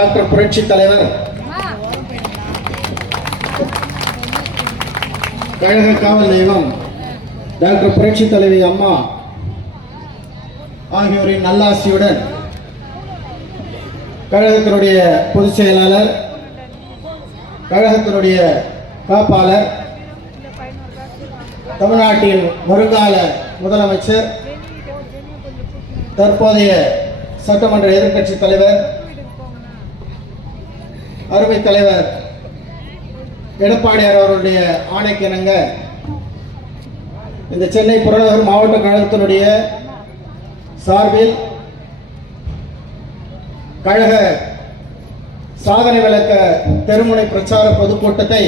Doctor புரட்சி தலைவர். கழக காவல் தெய்வம் டாக்டர் புரட்சி தலைவி அம்மா ஆகியோரின் நல்லாசியுடன் கழகத்தினுடைய பொதுச் செயலாளர் கழகத்தினுடைய காப்பாளர் தமிழ்நாட்டின் வருங்கால முதலமைச்சர் தற்போதைய சட்டமன்ற எதிர்க்கட்சி தலைவர் அருமை தலைவர் எடப்பாடியார் அவருடைய ஆணைக்கிணங்க இந்த சென்னை புறநகர் மாவட்ட கழகத்தினுடைய சார்பில் கழக சாதனை விளக்க தெருமுனை பிரச்சார பொதுக்கூட்டத்தை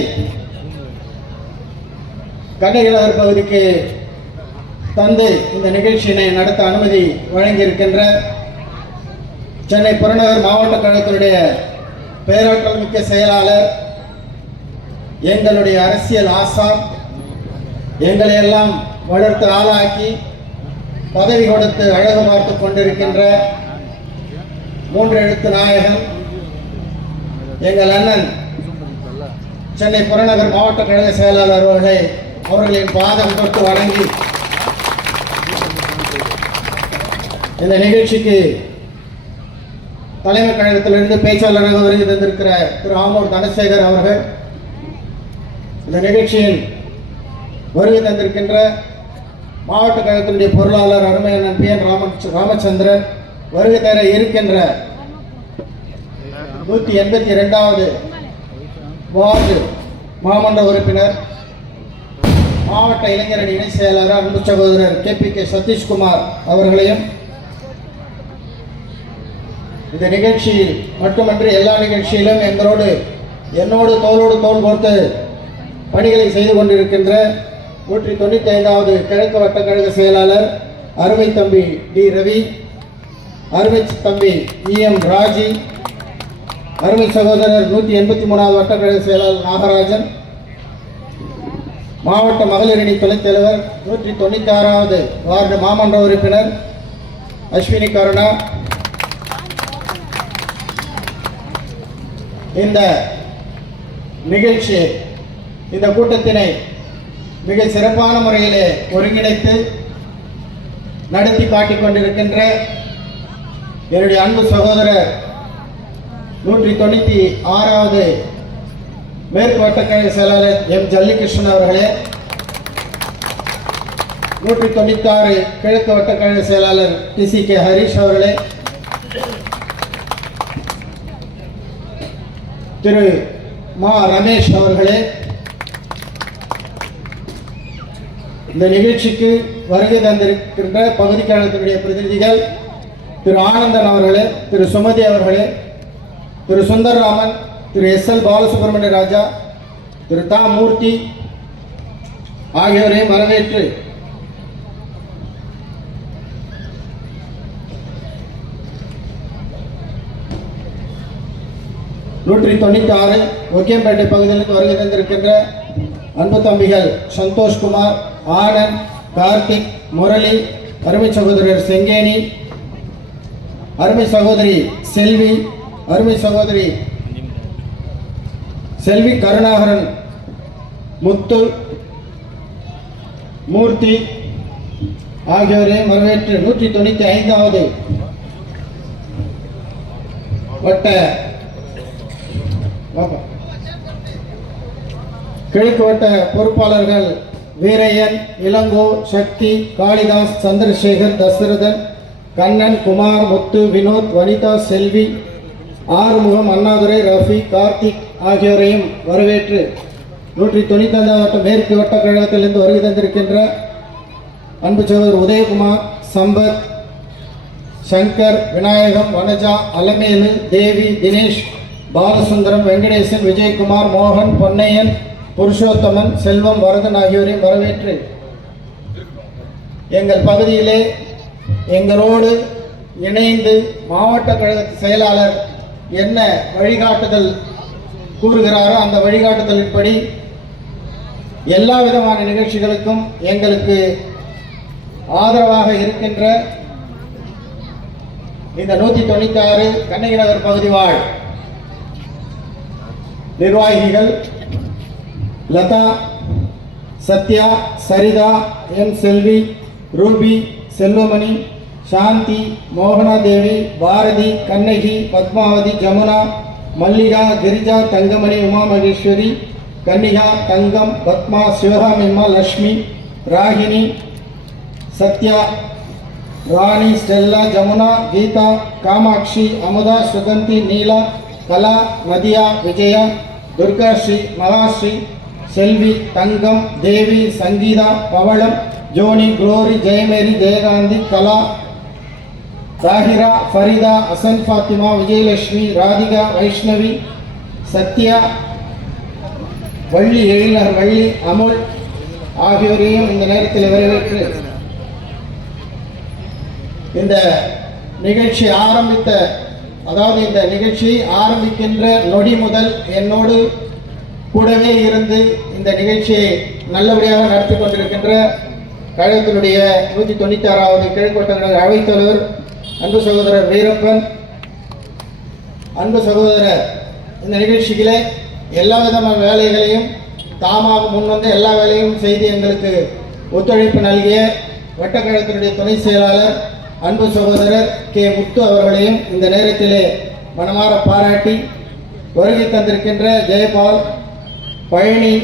கண்ணகி நகர் பகுதிக்கு தந்து இந்த நிகழ்ச்சியினை நடத்த அனுமதி வழங்கியிருக்கின்ற சென்னை புறநகர் மாவட்ட கழகத்தினுடைய பேராற்றல் மிக்க செயலாளர் எங்களுடைய அரசியல் ஆசான் எங்களை எல்லாம் வளர்த்து ஆளாக்கி பதவி கொடுத்து அழகு பார்த்து கொண்டிருக்கின்ற மூன்று எழுத்து நாயகன் எங்கள் அண்ணன் சென்னை புறநகர் மாவட்ட கழக செயலாளர் அவர்களை அவர்களின் பாதம் தொட்டு வணங்கி இந்த நிகழ்ச்சிக்கு தலைமை கழகத்திலிருந்து பேச்சாளராக வருகை தந்திருக்கிற திரு ஆமூர் தனசேகர் அவர்கள் இந்த நிகழ்ச்சியில் வருகை தந்திருக்கின்ற மாவட்ட கழகத்தினுடைய பொருளாளர் அருமையண்ணன் பி என் ராம ராமச்சந்திரன் வருகை தர இருக்கின்ற நூற்றி எண்பத்தி ரெண்டாவது வார்டு மாமன்ற உறுப்பினர் மாவட்ட இளைஞரணி இணை செயலாளர் அன்பு சகோதரர் கே பி கே சதீஷ்குமார் அவர்களையும் இந்த நிகழ்ச்சியில் மட்டுமன்றி எல்லா நிகழ்ச்சியிலும் எங்களோடு என்னோடு தோளோடு தோல் கோர்த்து பணிகளை செய்து கொண்டிருக்கின்ற நூற்றி தொண்ணூற்றி ஐந்தாவது கிழக்கு வட்ட கழக செயலாளர் அருமை தம்பி டி ரவி அருமை தம்பி இ எம் ராஜி அருமை சகோதரர் நூற்றி எண்பத்தி மூணாவது வட்டக்கழக செயலாளர் நாகராஜன் மாவட்ட மகளிரணி அணி துணைத் தலைவர் நூற்றி தொண்ணூற்றி ஆறாவது வார்டு மாமன்ற உறுப்பினர் அஸ்வினி கருணா இந்த நிகழ்ச்சி இந்த கூட்டத்தினை மிக சிறப்பான முறையிலே ஒருங்கிணைத்து நடத்தி காட்டிக் கொண்டிருக்கின்ற என்னுடைய அன்பு சகோதரர் நூற்றி தொண்ணூற்றி ஆறாவது மேற்கு வட்டக்கழக செயலாளர் எம். ஜல்லிகிருஷ்ணன் அவர்களே நூற்றி தொண்ணூற்றி ஆறு கிழக்கு வட்டக்கழக செயலாளர் டி. சி. கே. ஹரீஷ் அவர்களே திரு மா ரமேஷ் அவர்களே இந்த நிகழ்ச்சிக்கு வருகை தந்திருக்கின்ற பகுதி கழகத்தினுடைய பிரதிநிதிகள் திரு ஆனந்தன் அவர்களே திரு சுமதி அவர்களே திரு சுந்தரராமன் திரு எஸ் எல் பாலசுப்ரமணிய ராஜா திரு தா மூர்த்தி ஆகியோரை வரவேற்று நூற்றி தொண்ணூற்றி ஆறு ஒக்கியம்பேட்டை பகுதிகளுக்கு வருகை தந்திருக்கின்ற அன்பு தம்பிகள் சந்தோஷ்குமார் ஆனந்த் கார்த்திக் முரளி அருமை சகோதரர் செங்கேனி அருமை சகோதரி செல்வி அருமை சகோதரி செல்வி கருணாகரன் முத்து மூர்த்தி ஆகியோரையும் வரவேற்று நூற்றி தொண்ணூற்றி ஐந்தாவது வட்ட கிழக்கு வட்ட பொறுப்பாளர்கள் வீரையன் இளங்கோ சக்தி காளிதாஸ் சந்திரசேகர் தசரதன் கண்ணன் குமார் முத்து வினோத் வனிதா செல்வி ஆறுமுகம் அண்ணாதுரை ரஃபி கார்த்திக் ஆகியோரையும் வரவேற்று நூற்றி தொண்ணூற்றி ஐந்தாவது மேற்கு வட்ட கழகத்திலிருந்து வருகை தந்திருக்கின்ற அன்பு சகோதரர் உதயகுமார் சம்பத் சங்கர் விநாயகம் வனஜா அலமேலு தேவி தினேஷ் பாலசுந்தரம் வெங்கடேசன் விஜயகுமார் மோகன் பொன்னையன் புருஷோத்தமன் செல்வம் வரதன் ஆகியோரையும் வரவேற்று எங்கள் பகுதியிலே எங்களோடு இணைந்து மாவட்ட கழக செயலாளர் என்ன வழிகாட்டுதல் கூறுகிறாரோ அந்த வழிகாட்டுதலின்படி எல்லா விதமான நிகழ்ச்சிகளுக்கும் எங்களுக்கு ஆதரவாக இருக்கின்ற இந்த நூற்றி தொண்ணூற்றி ஆறு கண்ணகி நகர் பகுதி வாழ் ನಿರ್ವಾಹಿಗಳು Latha Sathya Saritha N Selvi Ruby Sellumani Shanthi Mohanadevi Bharathi Kannagi Padmavathi Jamuna Malliga Girija Thangamani Umamaheswari Kanniga Thangam Padma Sivaramimma Lakshmi Rahini Sathya Rani Stella Jamuna Geetha Kamakshi Amudha Sugandhi Neela Kala Nadiya Vijaya துர்காஸ்ரீ Sri Mahasri செல்வி தங்கம் Devi Sangeetha Pavalam ஜோனி glory Jayamary Jayakanthi Kala Thahira Farida Asan Fathima Vijayalakshmi Radhika Vaishnavi Sathya Valli Ezhilar Valli Amul ஆகியோரையும் இந்த நேரத்தில் வரவேற்று இந்த நிகழ்ச்சி ஆரம்பித்த அதாவது இந்த நிகழ்ச்சி ஆரம்பிக்கின்ற நொடி முதல் என்னோடு கூடவே இருந்து இந்த நிகழ்ச்சியை நல்லபடியாக நடத்தி கொண்டிருக்கின்ற கழகத்தினுடைய நூற்றி தொண்ணூற்றி ஆறாவது கிழக்கோட்டங்கள் அவைத்தலைவர் அன்பு சகோதரர் வீரப்பன். அன்பு சகோதரர் இந்த நிகழ்ச்சிகளை எல்லா விதமான வேலைகளையும் தாமாக முன்வந்து எல்லா வேலையும் செய்து எங்களுக்கு ஒத்துழைப்பு நல்கிய வட்டக்கழகத்தினுடைய துணை செயலாளர் அன்பு சகோதரர் கே முத்து அவர்களையும் இந்த நேரத்திலே மனமாற பாராட்டி வருகை தந்திருக்கின்ற ஜெயபால் பழனி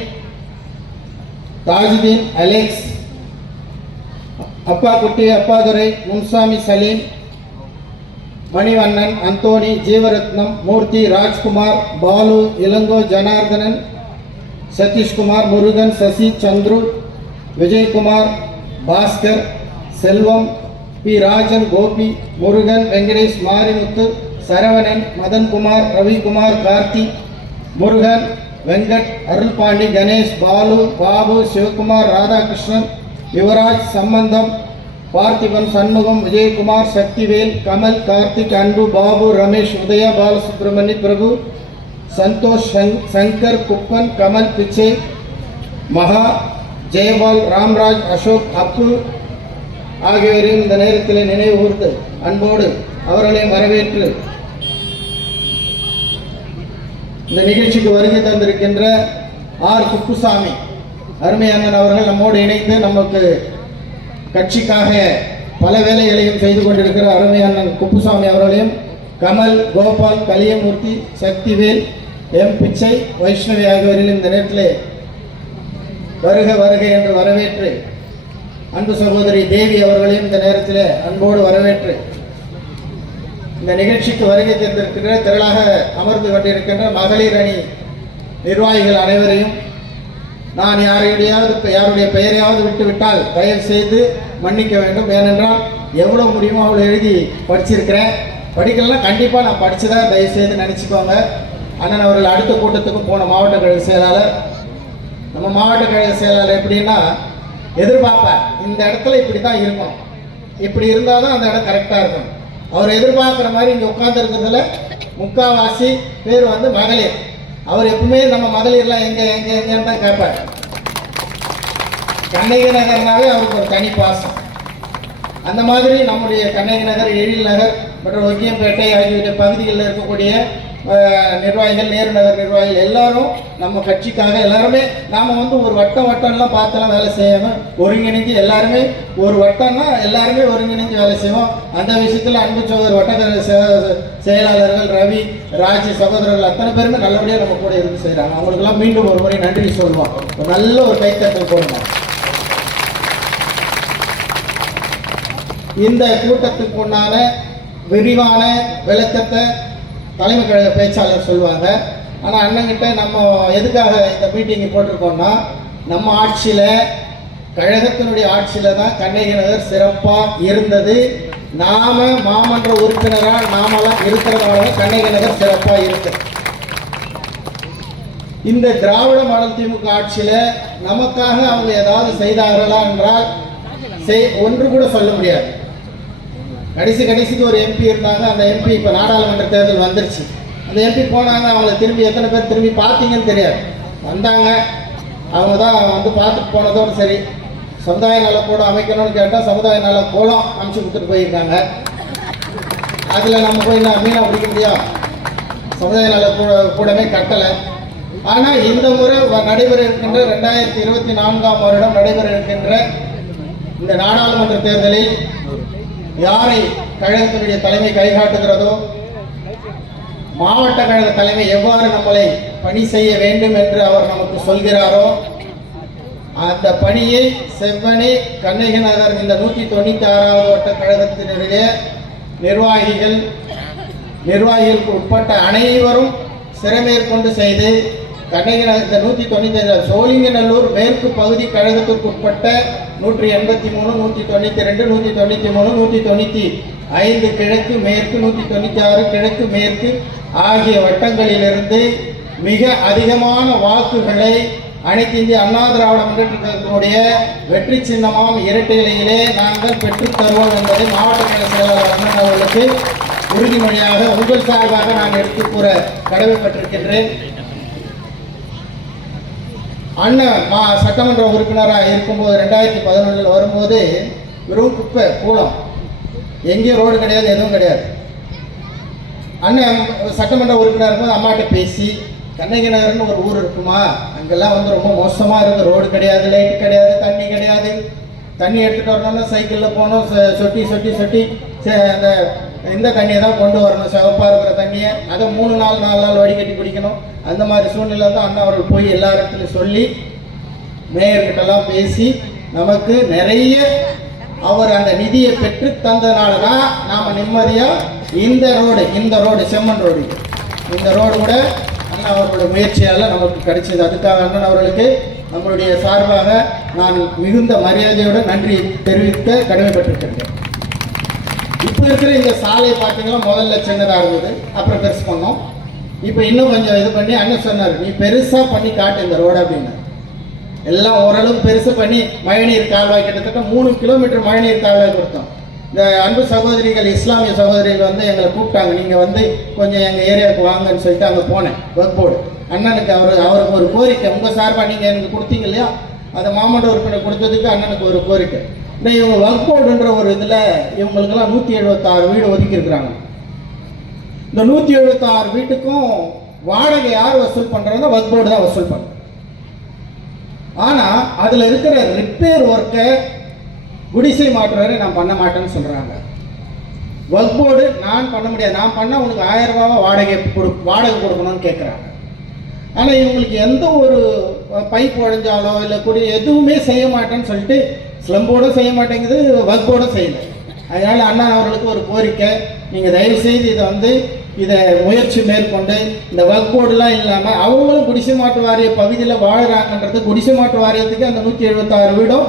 தாஜுதீன் அலெக்ஸ் அப்பா குட்டி அப்பாதுரை முன்சாமி சலீம் மணிவண்ணன் அந்தோணி ஜீவரத்னம் மூர்த்தி ராஜ்குமார் பாலு இளங்கோ ஜனார்தனன் சதீஷ்குமார் முருகன் சசி சந்துரு விஜயகுமார் பாஸ்கர் செல்வம் பி. ராஜன் கோபி முருகன் வெங்கடேஷ் மாரிமுத்து சரவணன் மதன்குமார் ரவிக்குமார் கார்த்தி முருகன் வெங்கட் அருள்பாண்டி கணேஷ் பாலு பாபு சிவகுமார் ராதாகிருஷ்ணன் யுவராஜ் சம்பந்தம் பார்த்திபன் சண்முகம் விஜயகுமார் சக்திவேல் கமல் கார்த்திக் அன்பு பாபு ரமேஷ் உதயா பாலசுப்ரமணி பிரபு சந்தோஷ் சங்- சங்கர் குப்பன் கமல் பிச்சை மகா ஜெயபால் ராம்ராஜ் அசோக் அப்பு ஆகியோரையும் இந்த நேரத்தில் நினைவு கூர்ந்து அன்போடு அவர்களையும் வரவேற்று இந்த நிகழ்ச்சிக்கு வருகை தந்திருக்கின்ற ஆர் குப்புசாமி அருமை அண்ணன் அவர்கள் நம்மோடு இணைந்து நமக்கு கட்சிக்காக பல வேலைகளையும் செய்து கொண்டிருக்கிற அருமை அண்ணன் குப்புசாமி அவர்களையும் கமல் கோபால் கலியமூர்த்தி சக்திவேல் எம் பிச்சை வைஷ்ணவி ஆகியோரில் இந்த நேரத்தில் வருக வருக என்று வரவேற்று அன்பு சகோதரி தேவி அவர்களையும் இந்த நேரத்தில் அன்போடு வரவேற்று இந்த நிகழ்ச்சிக்கு வருகை தந்திருக்கின்ற திரளாக அமர்ந்து கொண்டிருக்கின்ற மகளிர் அணி நிர்வாகிகள் அனைவரையும் நான் யாரையாவது யாருடைய பெயரையாவது விட்டுவிட்டால் தயவு செய்து மன்னிக்க வேண்டும். ஏனென்றால் எவ்வளோ முடியுமோ அவ்வளோ எழுதி படிச்சிருக்கிறேன். படிக்கலாம் கண்டிப்பாக நான் படிச்சதா தயவு செய்து நினச்சிக்கோங்க. அண்ணன் அவர்கள் அடுத்த கூட்டத்துக்கும் போன மாவட்ட கழக செயலாளர். நம்ம மாவட்ட கழக செயலாளர் எப்படின்னா எதிர்பார்ப்பேன் இந்த இடத்துல இப்படி தான் இருக்கணும். இப்படி இருந்தால் தான் அந்த இடம் கரெக்டாக இருக்கும். அவர் எதிர்பார்க்குற மாதிரி இங்கே உட்காந்துருக்கிறதுல முக்காவாசி பேர் வந்து மகளிர். அவர் எப்பவுமே நம்ம மகளிர்லாம் எங்கே எங்கே எங்கேன்னு தான் கேட்பார். கண்ணகி நகர்னாவே அவருக்கு ஒரு தனி பாசம். அந்த மாதிரி நம்முடைய கண்ணகி நகர் எழில் நகர் மற்றும் ஒக்கியம்பேட்டை ஆகிய பகுதிகளில் இருக்கக்கூடிய நிர்வாகிகள் நேரு நகர் நிர்வாகிகள் எல்லாரும் நம்ம கட்சிக்காக எல்லாருமே நாம் வந்து ஒரு வட்டம் வட்டம்லாம் பார்த்தெல்லாம் வேலை செய்யாமல் ஒருங்கிணைஞ்சு எல்லாருமே ஒரு வட்டம்னா எல்லாருமே ஒருங்கிணைஞ்சு வேலை செய்வோம். அந்த விஷயத்தில் அன்பு சோதர் வட்டக்கர செயலாளர்கள் ரவி ராஜி சகோதரர்கள் அத்தனை பேருமே நல்லபடியாக நம்ம கூட இருந்து செய்கிறாங்க அவங்களுக்கெல்லாம் மீண்டும் ஒரு முறை நன்றி சொல்லுவோம். ஒரு நல்ல ஒரு கைத்தட்டல் போடணும் இந்த கூட்டத்துக்கு உண்டான விரிவான விளக்கத்தை தலைமை கழக பேச்சாளர் சொல்லுவாங்க. ஆனால் அண்ணங்கிட்ட நம்ம எதுக்காக இந்த மீட்டிங் போட்டிருக்கோம்னா நம்ம ஆட்சியில் கழகத்தினுடைய ஆட்சியில் தான் கண்ணகி நகர் சிறப்பாக இருந்தது. நாம மாமன்ற உறுப்பினராக நாமெல்லாம் இருக்கிறதுனால கண்ணகி நகர் சிறப்பாக இருக்கு. இந்த திராவிட மாடல் திமுக ஆட்சியில் நமக்காக அவங்க ஏதாவது செய்தார்களா என்றால் செய்- ஒன்று கூட சொல்ல முடியாது. கடைசி கடைசிக்கு ஒரு எம்பி இருந்தாங்க. அந்த எம்பி இப்போ நாடாளுமன்ற தேர்தல் வந்துருச்சு. அந்த எம்பி போனாங்க. அவங்கள திரும்பி எத்தனை பேர் திரும்பி பார்த்தீங்கன்னு தெரியாது. வந்தாங்க. அவங்க தான் வந்து பார்த்துட்டு போனதோடு சரி. சமுதாய நலக்கூடம் அமைக்கணும்னு கேட்டால் சமுதாய நல கோலம் அமைச்சு கொடுத்துட்டு போயிருக்காங்க. அதில் நம்ம போய் நான் மீனாக பிடிக்க முடியும். சமுதாய நல கூட கூடமே கட்டலை. ஆனால் இந்த முறை நடைபெற இருக்கின்ற ரெண்டாயிரத்தி இருபத்தி நான்காம் வருடம் நடைபெற இருக்கின்ற இந்த நாடாளுமன்ற தேர்தலில் யாரை கழகத்தினுடைய தலைமை கைகாட்டுகிறதோ மாவட்ட கழக தலைமை எவ்வாறு நம்மளை பணி செய்ய வேண்டும் என்று அவர் நமக்கு சொல்கிறாரோ அந்த பணியை செவ்வனே கண்ணகி நகர் இந்த நூற்றி தொண்ணூத்தி ஆறாவது வட்ட கழகத்தினுடைய நிர்வாகிகள் நிர்வாகிகளுக்கு உட்பட்ட அனைவரும் சிறமேற்கொண்டு செய்து கண்ணகி இந்த நூற்றி தொண்ணூத்தி ஐந்து சோழிங்கநல்லூர் மேற்கு பகுதி கழகத்திற்கு உட்பட்ட நூற்றி எண்பத்தி மூணு நூற்றி தொண்ணூத்தி ரெண்டு நூற்றி தொண்ணூத்தி மூணு நூற்றி தொண்ணூத்தி ஐந்து கிழக்கு மேற்கு நூற்றி தொண்ணூத்தி ஆறு கிழக்கு மேற்கு ஆகிய வட்டங்களிலிருந்து மிக அதிகமான வாக்குகளை அனைத்து இந்திய அண்ணா திராவிட முன்னேற்றத்தினுடைய வெற்றி சின்னமாம் இரட்டை இலையிலே நாங்கள் பெற்றுத் தருவோம் என்பதை மாவட்ட கழக செயலாளர் அண்ணன் அவர்களுக்கு உறுதிமொழியாக உங்கள் சார்பாக நான் எடுத்துக்கூற கடமைப்பட்டிருக்கின்றேன். அண்ணன் மா சட்டமன்ற உறுப்பினராக இருக்கும்போது ரெண்டாயிரத்தி பதினொன்றில் வரும்போது வெறும் குப்பை கூலம் எங்கேயும் ரோடு கிடையாது எதுவும் கிடையாது. அண்ணன் சட்டமன்ற உறுப்பினர் இருக்கும்போது அம்மாட்ட பேசி கண்ணகி நகர்னு ஒரு ஊர் இருக்குமா? அங்கெல்லாம் வந்து ரொம்ப மோசமாக இருக்கு ரோடு கிடையாது லைட் கிடையாது தண்ணி கிடையாது. தண்ணி எடுத்துகிட்டு வரணும்னா சைக்கிளில் போனோம் சொட்டி சொட்டி சொட்டி சே- அந்த இந்த தண்ணியை தான் கொண்டு வரணும். சிவப்பாக இருக்கிற தண்ணியை. அதை மூணு நாள் நாலு நாள் வடிகட்டி குடிக்கணும். அந்த மாதிரி சூழ்நிலை தான் அண்ணா அவர்கள் போய் எல்லா இடத்துலையும் சொல்லி மேயர்கிட்டலாம் பேசி நமக்கு நிறைய அவர் அந்த நிதியை பெற்று தந்ததுனால தான் நாம் நிம்மதியாக இந்த ரோடு இந்த ரோடு செம்மண் ரோடு இந்த ரோடு கூட அண்ணா அவர்களுடைய முயற்சியால் நமக்கு கிடைச்சது. அதுக்காக அண்ணன் அவர்களுக்கு நம்மளுடைய சார்பாக நான் மிகுந்த மரியாதையோடு நன்றி தெரிவிக்க கடமைப்பட்டிருக்கின்றேன் இருக்கிற இந்த சாலை பார்த்தீங்கன்னா முதல்ல சின்னதாக இருந்தது. அப்புறம் பெருசு பண்ணோம். இப்போ இன்னும் கொஞ்சம் இது பண்ணி அண்ணன் சொன்னார் நீ பெருசாக பண்ணி காட்டு இந்த ரோடு அப்படின்னு. எல்லாம் ஓரளவு பெருசு பண்ணி மழைநீர் கால்வாய் கிட்டத்தட்ட மூணு கிலோமீட்டர் மழைநீர் கால்வாய் கொடுத்தோம். இந்த அன்பு சகோதரிகள் இஸ்லாமிய சகோதரிகள் வந்து எங்களை கூப்பிட்டாங்க. நீங்கள் வந்து கொஞ்சம் எங்கள் ஏரியாவுக்கு வாங்கன்னு சொல்லிட்டு அங்கே போனேன் ஒர்க் போர்டு அண்ணனுக்கு அவர் அவருக்கு ஒரு கோரிக்கை. உங்கள் சார்பாக நீங்கள் எனக்கு கொடுத்தீங்க இல்லையா? அதை மாமன்ற உறுப்பினர் கொடுத்ததுக்கு அண்ணனுக்கு ஒரு கோரிக்கை. இந்த இவங்க ஒர்க் போர்டுன்ற ஒரு இதில் இவங்களுக்கெல்லாம் நூற்றி எழுபத்தாறு வீடு ஒதுக்கி இருக்கிறாங்க இந்த நூற்றி எழுபத்தாறு வீட்டுக்கும் வாடகை யார் வசூல் பண்ணுறாங்க ஒர்க் போர்டு தான் வசூல் பண்ணும். ஆனால் அதில் இருக்கிற ரிப்பேர் ஒர்க்கை குடிசை மாற்றுவரை நான் பண்ண மாட்டேன்னு சொல்கிறாங்க ஒர்க் போர்டு நான் பண்ண முடியாது. நான் பண்ணால் உனக்கு ஆயிரம் ரூபாவை வாடகை கொடு வாடகை கொடுக்கணும்னு கேட்குறாங்க ஆனால் இவங்களுக்கு எந்த ஒரு பைப் உழைஞ்சாலோ இல்லை குடி எதுவுமே செய்ய மாட்டேன்னு சொல்லிட்டு ஸ்லம்போடும் செய்ய மாட்டேங்குது வகுப்போடும் செய்யலை. அதனால் அண்ணா அவர்களுக்கு ஒரு கோரிக்கை. நீங்கள் தயவுசெய்து இதை வந்து இதை முயற்சி மேற்கொண்டு இந்த ஒர்க் போர்டுலாம் இல்லாமல் அவங்களும் குடிசை மாற்று வாரிய பகுதியில் வாழ்கிறாங்கன்றது குடிசை மாட்டு வாரியத்துக்கு அந்த நூற்றி எழுபத்தாறு வீடும்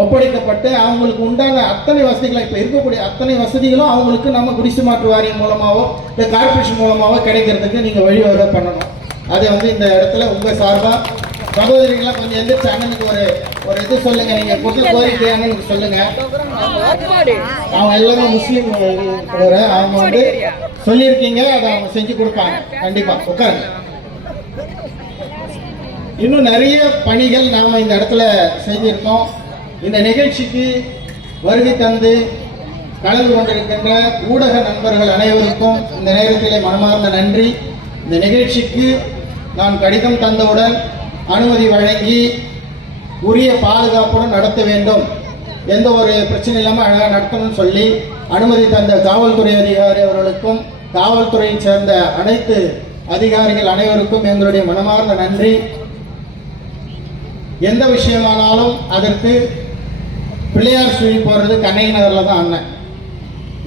ஒப்படைக்கப்பட்டு அவங்களுக்கு உண்டான அத்தனை வசதிகளும் இப்போ இருக்கக்கூடிய அத்தனை வசதிகளும் அவங்களுக்கு நம்ம குடிசை மாற்று வாரியம் மூலமாகவோ இல்லை கார்பரேஷன் மூலமாகவோ கிடைக்கிறதுக்கு நீங்கள் வழிவகை பண்ணணும். அதை வந்து இந்த இடத்துல உங்கள் சார்பாக சகோதரிகளாம் கொஞ்சம் எந்திரிச்சு அண்ணனுக்கு ஒரு ஒரு இது சொல்லுங்க. நீங்க கொடுத்த கோரிக்கை அண்ணனுக்கு சொல்லுங்க. அவங்க எல்லாமே முஸ்லீம் அவங்க வந்து சொல்லியிருக்கீங்க. அதை அவங்க செஞ்சு கொடுப்பாங்க. கண்டிப்பா. உட்காருங்க. இன்னும் நிறைய பணிகள் நாம இந்த இடத்துல செஞ்சிருக்கோம். இந்த நிகழ்ச்சிக்கு வருகை தந்து கலந்து கொண்டிருக்கின்ற ஊடக நண்பர்கள் அனைவருக்கும் இந்த நேரத்திலே மனமார்ந்த நன்றி. இந்த நிகழ்ச்சிக்கு நான் கடிதம் தந்தவுடன் அனுமதி வழங்கி உரிய பாதுகாப்புடன் நடத்த வேண்டும். எந்த ஒரு பிரச்சனை இல்லாமல் அழகாக நடத்தணும்னு சொல்லி அனுமதி தந்த காவல்துறை அதிகாரி அவர்களுக்கும் காவல்துறையைச் சேர்ந்த அனைத்து அதிகாரிகள் அனைவருக்கும் எங்களுடைய மனமார்ந்த நன்றி. எந்த விஷயமானாலும் அதற்கு பிள்ளையார் சுழி போடுறது கண்ணை நகரில் தான் அண்ணன்.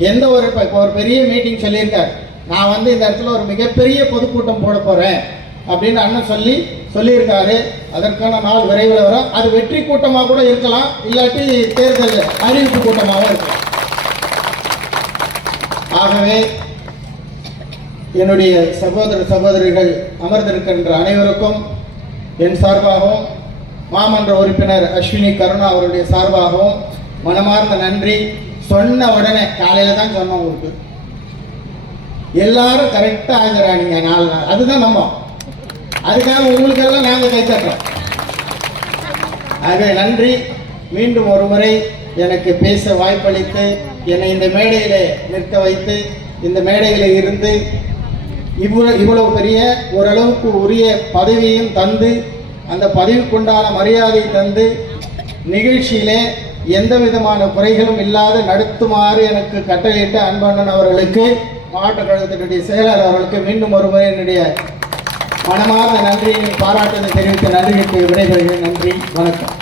எந்த ஒரு இப்போ இப்போ ஒரு பெரிய மீட்டிங் சொல்லியிருக்கார். நான் வந்து இந்த இடத்துல ஒரு மிகப்பெரிய பொதுக்கூட்டம் போட போகிறேன் அப்படின்னு அண்ணன் சொல்லி சொல்லியிருக்காரு. அதற்கான நாள் விரைவில் வரும். அது வெற்றி கூட்டமாக கூட இருக்கலாம். இல்லாட்டி தேர்தல் அறிவிப்பு கூட்டமாகவும் இருக்கலாம். ஆகவே என்னுடைய சகோதர சகோதரிகள் அமர்ந்திருக்கின்ற அனைவருக்கும் என் சார்பாகவும் மாமன்ற உறுப்பினர் அஸ்வினி கருணா அவருடைய சார்பாகவும் மனமார்ந்த நன்றி சொன்ன உடனே காலையில் தான் சொன்னோம் உங்களுக்கு. எல்லாரும் கரெக்டாக ஆகிறானீங்க நாலு நாள். அதுதான் நம்ம. அதுக்காக உங்களுக்கெல்லாம் நாங்கள் கைத்தட்டுறோம் ஆகவே நன்றி. மீண்டும் ஒரு முறை எனக்கு பேச வாய்ப்பளித்து என்னை இந்த மேடையில் நிற்க வைத்து இந்த மேடையில் இருந்து இவ்வளவு இவ்வளவு பெரிய ஓரளவுக்கு உரிய பதவியும் தந்து அந்த பதவிக்குண்டான மரியாதை தந்து நிகழ்ச்சியிலே எந்த விதமான குறைகளும் இல்லாது நடத்துமாறு எனக்கு கட்டளையிட்ட அன்பண்ணன் அவர்களுக்கு மாவட்ட கழகத்தினுடைய செயலாளர் அவர்களுக்கு மீண்டும் ஒருமுறை என்னுடைய மனமார்ந்த நன்றியை பாராட்டுதல் தெரிவித்த நன்றி விடைபெறுகிறேன். நன்றி. வணக்கம்.